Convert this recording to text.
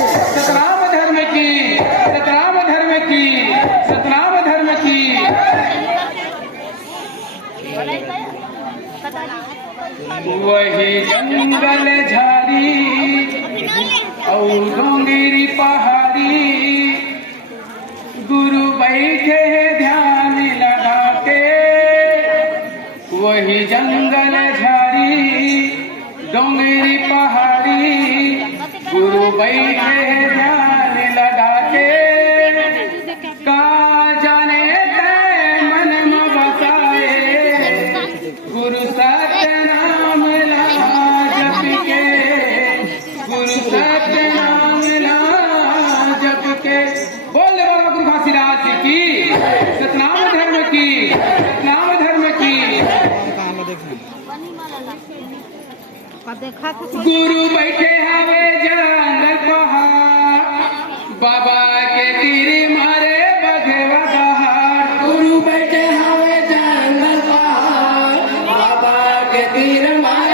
सतनाम धर्म की, सतनाम धर्म की, सतनाम धर्म की। वही जंगल झाड़ी और डोंगरी पहाड़ी, गुरु बैठे हैं ध्यान लगा के। वही जंगल झाड़ी डोंगरी पहाड़ी, गुरु बैठे हैं ध्यान लगा के। का जाने गए मन में बसाए, गुरु सत्य नाम ला जप के, गुरु सत्य नाम ला जप के। बोल बाबा गुरु घासीदास की, सतनाम धर्म की, सतनाम धर्म की। गुरु बैठे हवे जंगल पहाड़, बाबा के तीर मारे बघेवा दहाड़। गुरु बैठे हवे जंगल पहाड़, बाबा के तीर मारे